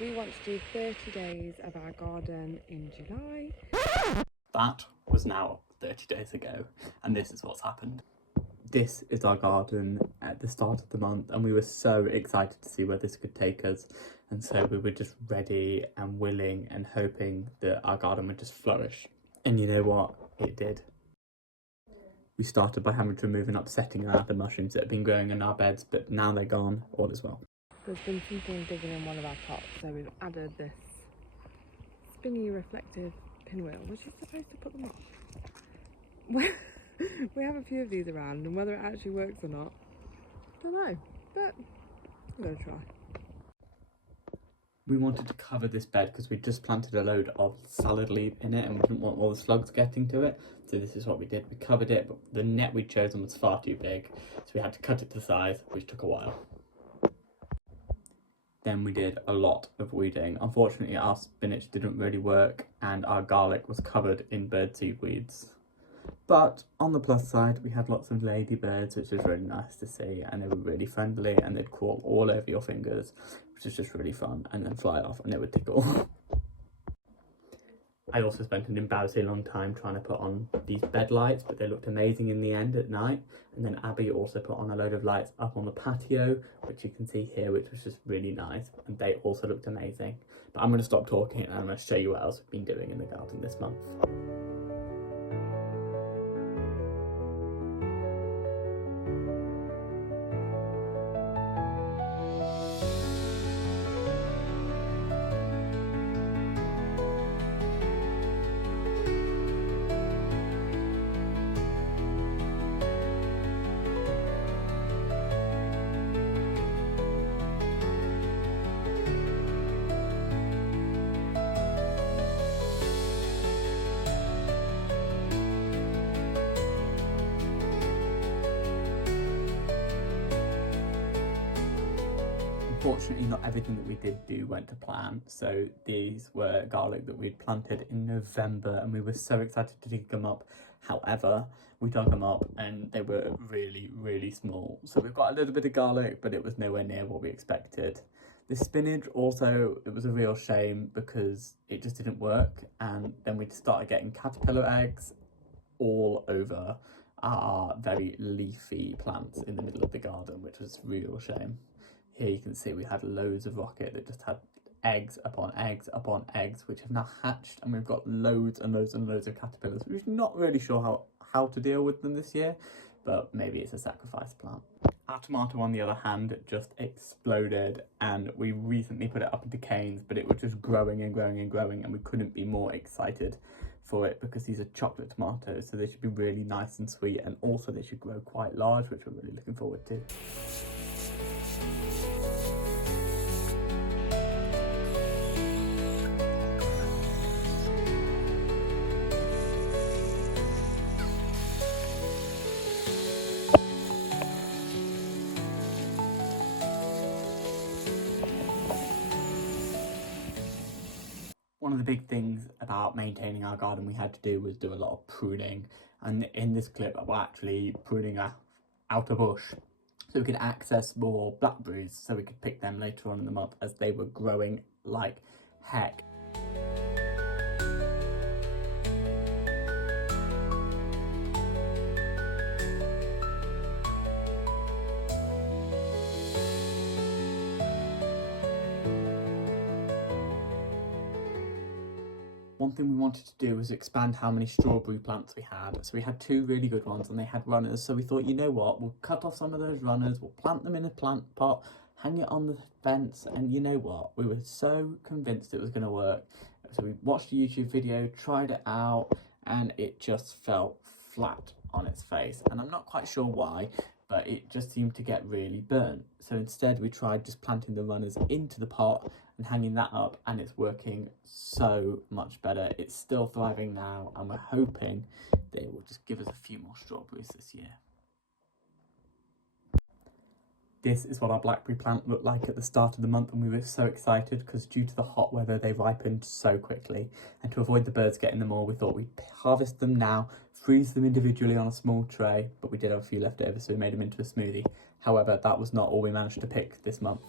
We want to do 30 days of our garden in July. That was now 30 days ago, and this is what's happened. This is our garden at the start of the month, and we were so excited to see where this could take us, and so we were just ready and willing and hoping that our garden would just flourish. And you know what? It did. We started by having to remove an upsetting amount of mushrooms that had been growing in our beds, but now they're gone, all is well. There's been something digging in one of our pots, so we've added this spinny reflective pinwheel, which is supposed to put them off. We have a few of these around, and whether it actually works or not, don't know, but I'm gonna try. We wanted to cover this bed because we just planted a load of salad leaf in it and we didn't want all the slugs getting to it. So this is what we did. We covered it, but the net we'd chosen was far too big. So we had to cut it to size, which took a while. Then we did a lot of weeding. Unfortunately, our spinach didn't really work and our garlic was covered in birdseed weeds. But on the plus side, we had lots of ladybirds, which was really nice to see, and they were really friendly and they'd crawl all over your fingers, which was just really fun, and then fly off and it would tickle. I also spent an embarrassing long time trying to put on these bed lights, but they looked amazing in the end at night. And then Abby also put on a load of lights up on the patio, which you can see here, which was just really nice, and they also looked amazing. But I'm going to stop talking and I'm going to show you what else we've been doing in the garden this month. Unfortunately, not everything that we did do went to plan. So these were garlic that we'd planted in November and we were so excited to dig them up. However, we dug them up and they were really, really small. So we've got a little bit of garlic, but it was nowhere near what we expected. The spinach also, it was a real shame because it just didn't work. And then we started getting caterpillar eggs all over our very leafy plants in the middle of the garden, which was a real shame. Here you can see we had loads of rocket that just had eggs upon eggs upon eggs, which have now hatched, and we've got loads and loads and loads of caterpillars. We're not really sure how to deal with them this year, but maybe it's a sacrifice plant. Our tomato, on the other hand, just exploded, and we recently put it up into canes, but it was just growing and growing and growing, and we couldn't be more excited for it because these are chocolate tomatoes, so they should be really nice and sweet, and also they should grow quite large, which we're really looking forward to. One of the big things about maintaining our garden we had to do was do a lot of pruning, and in this clip we're actually pruning out a bush so we could access more blackberries so we could pick them later on in the month as they were growing like heck. One thing we wanted to do was expand how many strawberry plants we had. So we had two really good ones and they had runners. So we thought, you know what, we'll cut off some of those runners, we'll plant them in a plant pot, hang it on the fence, and you know what, we were so convinced it was going to work. So we watched a YouTube video, tried it out, and it just fell flat on its face. And I'm not quite sure why, but it just seemed to get really burnt. So instead we tried just planting the runners into the pot and hanging that up, and it's working so much better. It's still thriving now, and we're hoping that it will just give us a few more strawberries this year. This is what our blackberry plant looked like at the start of the month, and we were so excited because due to the hot weather they ripened so quickly, and to avoid the birds getting them all we thought we'd harvest them now, freeze them individually on a small tray, but we did have a few left over so we made them into a smoothie. However, that was not all we managed to pick this month.